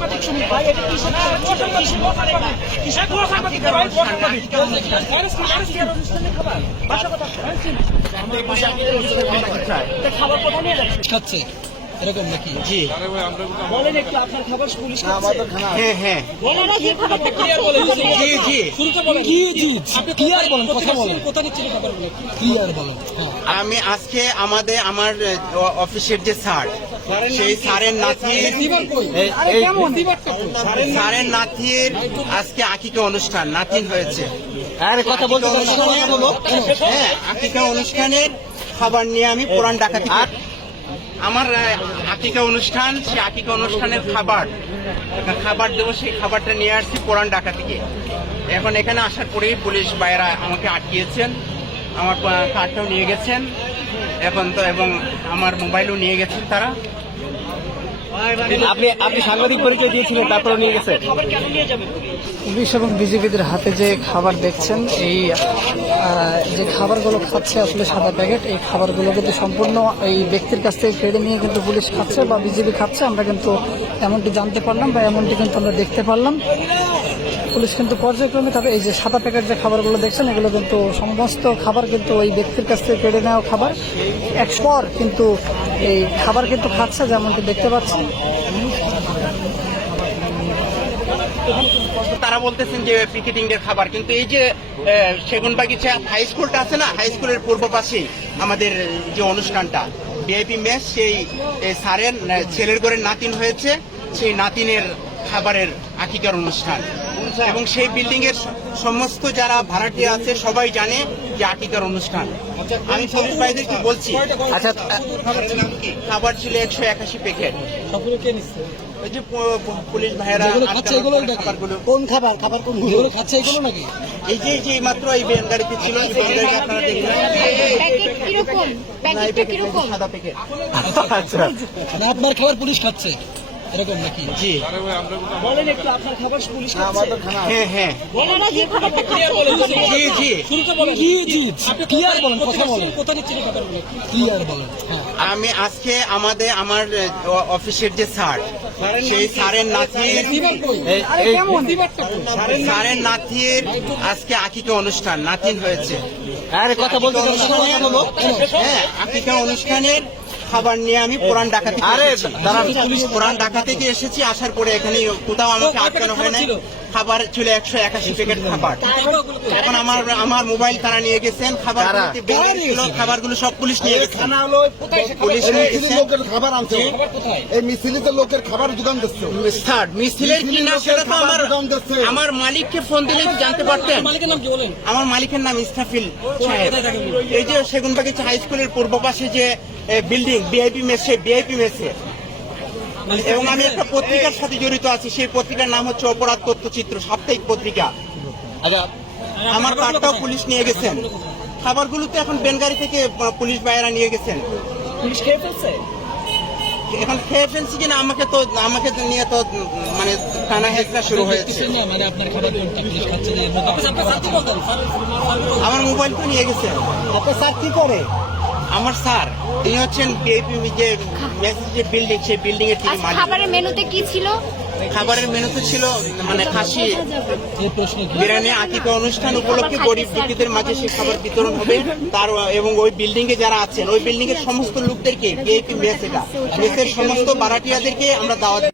সাংবাদিক শুনি ভাই, এটা কিসের খাবার কোথায় নিয়ে যাচ্ছে খাচ্ছে এরকম নাকি? জি বলেন একটু, আপনার খবর পুলিশ হ্যাঁ হ্যাঁ জি জি শুরুতে বলেন কি জি ক্লিয়ার বলেন, কথা বলেন, কোথা দিচ্ছেন খাবারগুলো ক্লিয়ার বলেন। হ্যাঁ, আমি আজকে আমার অফিসের যে স্যার, সেই স্যারের নাতির স্যারের নাতির আজকে আকিকা অনুষ্ঠান, নাতিন হয়েছে। আরে কথা বলতে হ্যাঁ, আকিকা অনুষ্ঠানের খাবার নিয়ে আমি পুরান ডাকাতি আমার আকিকা অনুষ্ঠান, সেই আকিকা অনুষ্ঠানের খাবার দেবো, সেই খাবারটা নিয়ে আসছি পুরান ঢাকা থেকে। এখন এখানে আসার পরেই পুলিশ ভাইয়েরা আমাকে আটকিয়েছেন, আমার কার্ডটাও নিয়ে গেছেন এখন তো, এবং আমার মোবাইলও নিয়ে গেছেন তারা। আপনি সাংবাদিক পরিচয় দিয়েছিলেন, তারপরে নিয়ে গেছে। পুলিশ এবং বিজেপিদের হাতে যে খাবার দেখছেন, এই যে খাবারগুলো খাচ্ছে আসলে সাদা প্যাকেট, এই খাবারগুলো কিন্তু সম্পূর্ণ এই ব্যক্তির কাছ থেকে কেড়ে নিয়ে কিন্তু পুলিশ খাচ্ছে বা বিজেপি খাচ্ছে। আমরা কিন্তু এমনটি জানতে পারলাম বা এমনটি কিন্তু আমরা দেখতে পারলাম। পুলিশ কিন্তু পর্যায়ক্রমে তাদের এই যে সাদা প্যাকেট যে খাবারগুলো দেখছেন, এগুলো কিন্তু সমস্ত খাবার কিন্তু ওই ব্যক্তির কাছ থেকে কেড়ে নেওয়া খাবার। একপর কিন্তু এই খাবার কিন্তু খাচ্ছে, যেমনটি দেখতে পাচ্ছি। তারা বলতেছেন যে পিকেটিং এর খাবার, কিন্তু এই যে সেগুনবাগিচা হাই স্কুলটা আছে না, হাই স্কুলের পূর্ব পাশেই আমাদের যে অনুষ্ঠানটা ভিআইপি মেস, সেই স্যারের ছেলের ঘরের নাতিন হয়েছে, সেই নাতিনের খাবারের আকিকার অনুষ্ঠান। এবং সেই বিল্ডিং এর সমস্ত যারা ভাড়াটিয়া আছে সবাই জানে যে আকিকার অনুষ্ঠান। আমি পুলিশ ভাইদেরকে বলছি, আচ্ছা খাবার ছিল 181 প্যাকেট। ওই যে পুলিশ ভাইয়েরা খাবারগুলো, কোন খাবার কোনগুলো খাচ্ছে এগুলো নাকি? এই যে মাত্র এই ভ্যান গাড়িতে ছিল, এই ভ্যান গাড়িতে আপনারা দেখলেন সাদা প্যাকেট। আচ্ছা, আপনার খাবার পুলিশ খাচ্ছে এরকম নাকি? জি বলেন একটু, আপনার খবর পুলিশ হ্যাঁ হ্যাঁ জি জি শুরুতে বলেন কি জি ক্লিয়ার বলেন, কথা বলেন, কোথা দিচ্ছেন খাবারগুলো ক্লিয়ার বলেন। হ্যাঁ, আমি আজকে আমার অফিসের যে স্যার, সেই স্যারের নাতির আজকে আকিকা অনুষ্ঠান, নাতিন হয়েছে। আরে কথা বলতে হ্যাঁ, আকিকা অনুষ্ঠানের খাবার নিয়ে আমি পুরান ঢাকা থেকে পুরান ঢাকা থেকে এসেছি। আসার পরে এখানে কোথাও আমাকে আটকানো হয় নাই। খাবার ছিল 181 প্যাকেট খাবার। এখন আমার মোবাইল তারা নিয়ে গেছেন, খাবারগুলো সব পুলিশ নিয়ে গেছেন। পুলিশ নিয়ে গেছেন খাবার আনছে, এই মিছিলিতে লোকের খাবার যোগান দিচ্ছে। স্যার, মিছিলের কি না সেটা তো আমার মালিককে ফোন দিলে জানতে পারতেন। আমার মালিকের নাম ইস্তাফিল সাহেব। এই যে সেগুনবাগিচা হাই স্কুলের পূর্ব পাশে যে বিল্ডিং ভিআইপি মেস, সেই ভিআইপি মেসে। এবং আমি একটা পত্রিকার সাথে জড়িত আছি, সেই পত্রিকার নাম হচ্ছে অপরাধ তথ্যচিত্র, সাপ্তাহিক পত্রিকা। আমার কার্ডটাও পুলিশ নিয়ে গেছেন। খাবারগুলো তো এখন বেনগাড়ি থেকে পুলিশ ভাইয়েরা নিয়ে গেছেন। পুলিশ খেয়ে ফেলছে, এখন খেয়ে ফেলছি কিনা আমাকে নিয়ে তো মানে টানা হেঁচড়া শুরু হয়েছে। মানে আপনার খাবার পুলিশ খাচ্ছে যে আমার মোবাইল তো নিয়ে গেছেন। আপনার স্যার কি করে? আমার স্যার, তিনি হচ্ছেন ভিআইপি যে বিল্ডিং, সেই বিল্ডিং এর তিনি মালিক। খাবারের মেনুতে কি ছিল? খাবারের মেনুতে ছিল মানে খাসি বিরিয়ানি। আকিকা অনুষ্ঠান উপলক্ষে গরিব দুঃখীদের মাঝে সেই খাবার বিতরণ হবে। এবং ওই বিল্ডিং এ যারা আছেন, ওই বিল্ডিং এর সমস্ত লোকদেরকে ভিআইপি মেস, এটা মেসের সমস্ত ভাড়াটিয়াদেরকে আমরা দাওয়াত